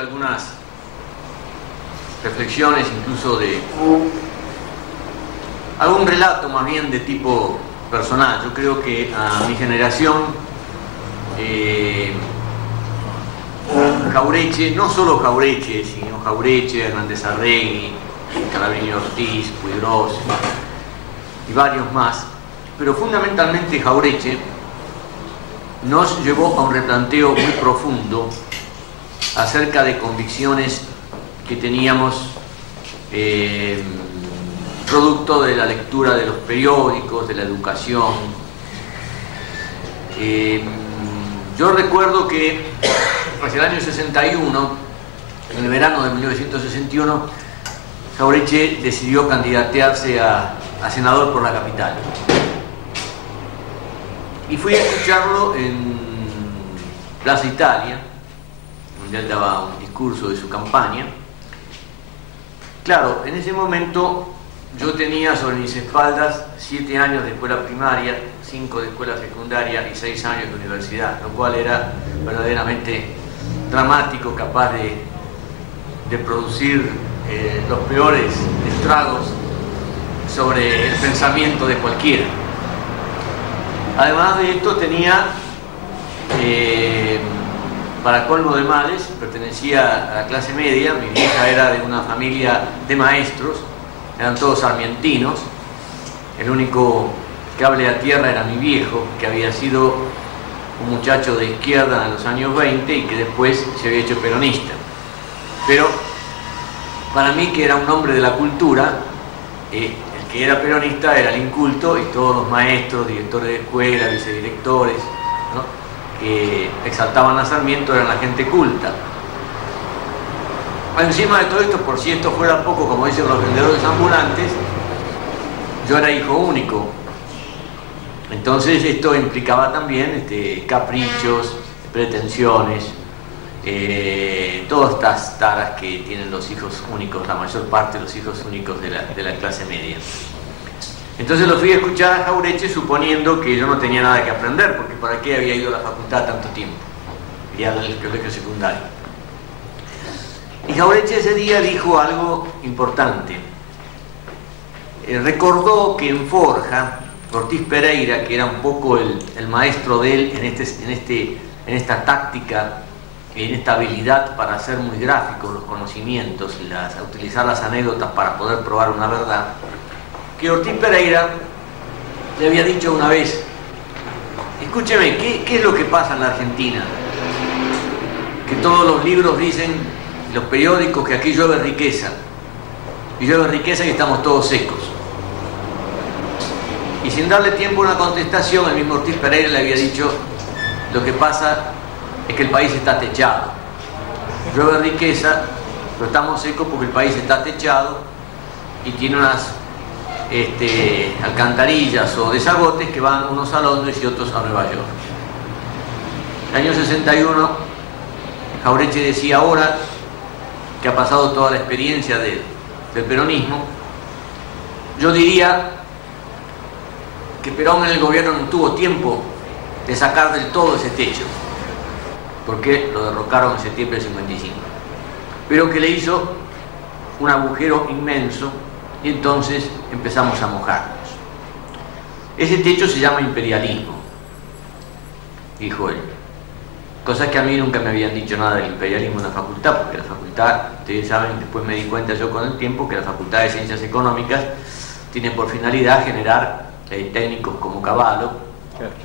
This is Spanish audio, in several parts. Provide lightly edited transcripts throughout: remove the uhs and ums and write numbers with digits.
algunas reflexiones, incluso de algún relato más bien de tipo personal. Yo creo que a mi generación Jauretche, no solo Jauretche, sino Jauretche, Hernández Arregui, Calabrini Ortiz, Puigros y varios más, pero fundamentalmente Jauretche nos llevó a un replanteo muy profundo acerca de convicciones que teníamos producto de la lectura de los periódicos, de la educación. Yo recuerdo que hacia el año 61, en el verano de 1961, Jauretche decidió candidatearse a senador por la capital. Y fui a escucharlo en Plaza Italia, donde él daba un discurso de su campaña. Claro, en ese momento yo tenía sobre mis espaldas 7 años de escuela primaria, 5 de escuela secundaria y 6 años de universidad, lo cual era verdaderamente dramático, capaz de producir los peores estragos sobre el pensamiento de cualquiera. Además de esto tenía, para colmo de males, pertenecía a la clase media. Mi vieja era de una familia de maestros, eran todos sarmientinos. El único cable a tierra era mi viejo, que había sido un muchacho de izquierda en los años 20 y que después se había hecho peronista. Pero para mí, que era un hombre de la cultura, el que era peronista era el inculto, y todos los maestros, directores de escuela, vicedirectores, ¿no?, que exaltaban a Sarmiento eran la gente culta. Encima de todo esto, por si esto fuera poco, como dicen los vendedores ambulantes, yo era hijo único. Entonces esto implicaba también caprichos, pretensiones, todas estas taras que tienen los hijos únicos, la mayor parte de los hijos únicos de la clase media. Entonces lo fui a escuchar a Jauretche suponiendo que yo no tenía nada que aprender, porque ¿para qué había ido a la facultad tanto tiempo? Y al colegio secundario. Y Jauretche ese día dijo algo importante. Recordó que en Forja, Ortiz Pereira, que era un poco el maestro de él en esta táctica, en esta habilidad para hacer muy gráficos los conocimientos y utilizar las anécdotas para poder probar una verdad, que Ortiz Pereira le había dicho una vez: escúcheme, ¿qué es lo que pasa en la Argentina? Que todos los libros dicen, los periódicos, que aquí llueve riqueza, y llueve riqueza y estamos todos secos. Y sin darle tiempo a una contestación, el mismo Ortiz Pereira le había dicho: lo que pasa es que el país está techado. Llueve riqueza, pero estamos secos porque el país está techado y tiene unas alcantarillas o desagotes que van unos a Londres y otros a Nueva York. En el año 61, Jauretche decía, ahora que ha pasado toda la experiencia del peronismo, yo diría que Perón en el gobierno no tuvo tiempo de sacar del todo ese techo, porque lo derrocaron en septiembre del 55, pero que le hizo un agujero inmenso y entonces empezamos a mojarnos. Ese techo se llama imperialismo, dijo él. Cosa que a mí nunca me habían dicho nada del imperialismo en la facultad, porque la facultad, ustedes saben, después me di cuenta yo con el tiempo, que la Facultad de Ciencias Económicas tiene por finalidad generar técnicos como Cavallo,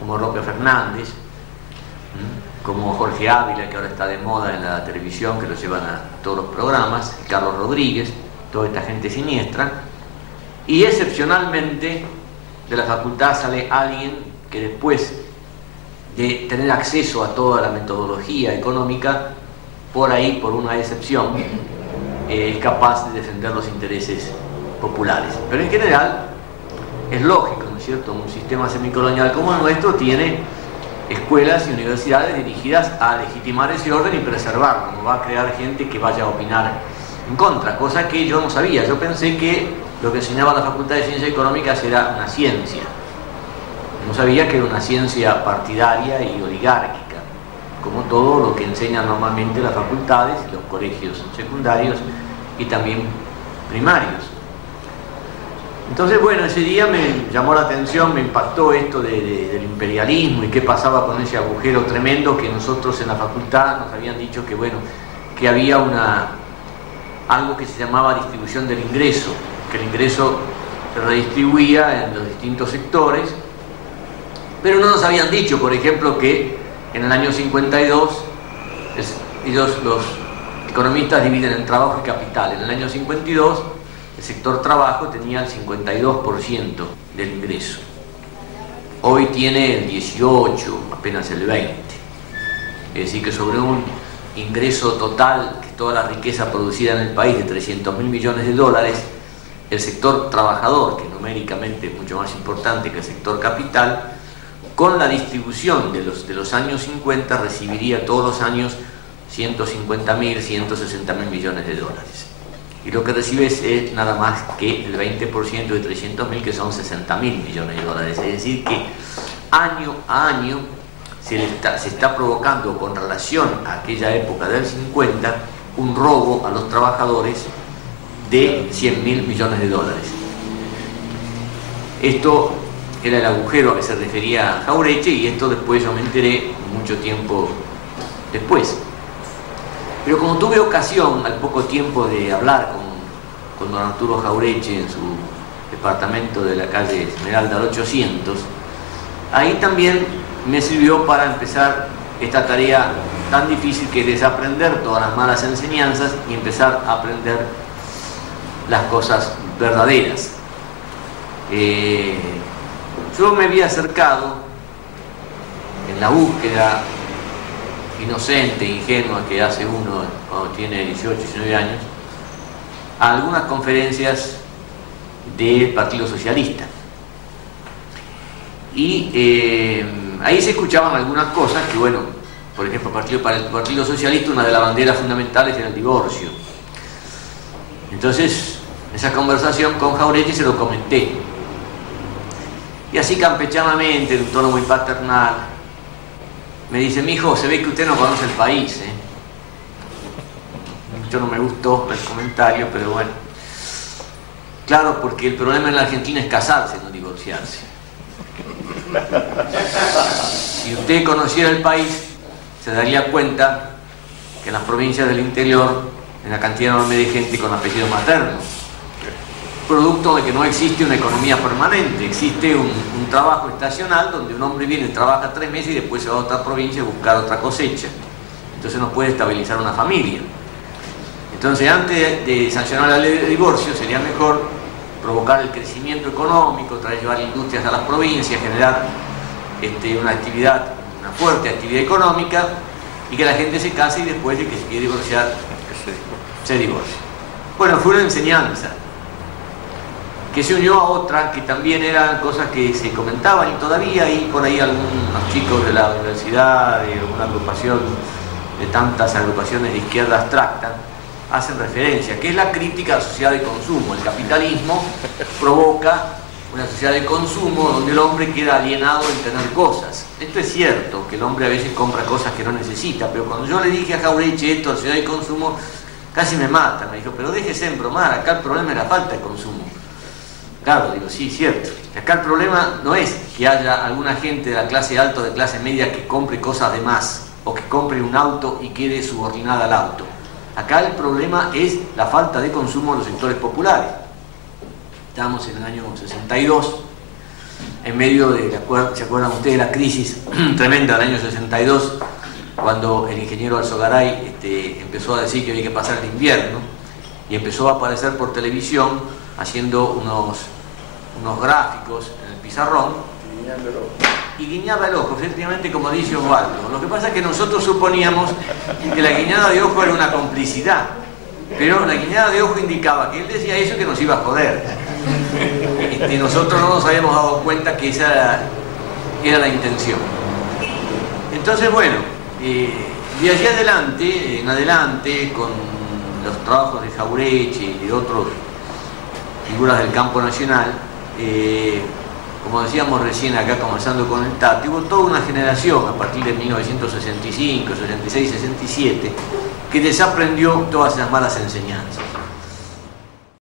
como Roque Fernández, como Jorge Ávila, que ahora está de moda en la televisión, que lo llevan a todos los programas, Carlos Rodríguez, toda esta gente siniestra. Y excepcionalmente de la facultad sale alguien que después de tener acceso a toda la metodología económica, por ahí, por una excepción, es capaz de defender los intereses populares. Pero en general es lógico, ¿no es cierto? Un sistema semicolonial como el nuestro tiene escuelas y universidades dirigidas a legitimar ese orden y preservarlo. No va a crear gente que vaya a opinar en contra, cosa que yo no sabía. Yo pensé que lo que enseñaba la Facultad de Ciencias Económicas era una ciencia. No sabía que era una ciencia partidaria y oligárquica, como todo lo que enseñan normalmente las facultades, los colegios secundarios y también primarios. Entonces, bueno, ese día me llamó la atención, me impactó esto del imperialismo y qué pasaba con ese agujero tremendo que nosotros en la facultad nos habían dicho que, bueno, que había algo que se llamaba distribución del ingreso, que el ingreso se redistribuía en los distintos sectores, pero no nos habían dicho, por ejemplo, que en el año 52 los economistas dividen en trabajo y capital. En el año 52 el sector trabajo tenía el 52% del ingreso. Hoy tiene el 18, apenas el 20. Es decir, que sobre un ingreso total, que toda la riqueza producida en el país de 300.000 millones de dólares, el sector trabajador, que numéricamente es mucho más importante que el sector capital, con la distribución de los años 50 recibiría todos los años 150.000, 160.000 millones de dólares. Y lo que recibe es nada más que el 20% de 300.000, que son 60.000 millones de dólares. Es decir, que año a año se está provocando, con relación a aquella época del 50, un robo a los trabajadores de 100.000 millones de dólares. Esto era el agujero a que se refería Jauretche, y esto después yo me enteré mucho tiempo después. Pero como tuve ocasión al poco tiempo de hablar con don Arturo Jauretche en su departamento de la calle Esmeralda 800, ahí también me sirvió para empezar esta tarea tan difícil que es desaprender todas las malas enseñanzas y empezar a aprender las cosas verdaderas. Yo me había acercado en la búsqueda inocente, ingenua que hace uno cuando tiene 18, 19 años, a algunas conferencias del Partido Socialista. Y ahí se escuchaban algunas cosas que, bueno, por ejemplo, para el Partido Socialista una de las banderas fundamentales era el divorcio. Entonces, en esa conversación con Jauretche se lo comenté. Y así campechanamente, en un tono muy paternal, me dice: mijo, se ve que usted no conoce el país, ¿eh? Yo no me gustó el comentario, pero bueno. Claro, porque el problema en la Argentina es casarse, no divorciarse. Si usted conociera el país, se daría cuenta que en las provincias del interior hay una cantidad enorme de gente con apellido materno, producto de que no existe una economía permanente, existe un trabajo estacional donde un hombre viene, trabaja 3 meses y después se va a otra provincia a buscar otra cosecha. Entonces no puede estabilizar una familia. Entonces, antes de sancionar la ley de divorcio, sería mejor provocar el crecimiento económico, llevar industrias a las provincias, generar una fuerte actividad económica, y que la gente se case y después de que se quiere divorciar, se divorcie. Bueno, fue una enseñanza que se unió a otra que también eran cosas que se comentaban, y todavía hay por ahí algunos chicos de la universidad, de una agrupación, de tantas agrupaciones de izquierda abstracta, hacen referencia, que es la crítica a la sociedad de consumo. El capitalismo provoca una sociedad de consumo donde el hombre queda alienado en tener cosas. Esto es cierto, que el hombre a veces compra cosas que no necesita, pero cuando yo le dije a Jauretche esto, a la sociedad de consumo, casi me mata. Me dijo: pero déjese embromar, acá el problema es la falta de consumo. Claro, digo, sí, cierto. Acá el problema no es que haya alguna gente de la clase alta o de clase media que compre cosas de más, o que compre un auto y quede subordinada al auto. Acá el problema es la falta de consumo en los sectores populares. Estamos en el año 62, en medio de, ¿se acuerdan ustedes de la crisis tremenda del año 62? Cuando el ingeniero Alzogaray empezó a decir que había que pasar el invierno, y empezó a aparecer por televisión haciendo unos gráficos en el pizarrón y guiñaba el ojo, efectivamente, como dice Osvaldo. Lo que pasa es que nosotros suponíamos que la guiñada de ojo era una complicidad, pero la guiñada de ojo indicaba que él decía eso, que nos iba a joder. Nosotros no nos habíamos dado cuenta que esa era la intención. Entonces, bueno, de allí en adelante, con los trabajos de Jauretche y de otros figuras del campo nacional, como decíamos recién acá conversando con el Tati, hubo toda una generación a partir de 1965, 66, 67, que desaprendió todas esas malas enseñanzas.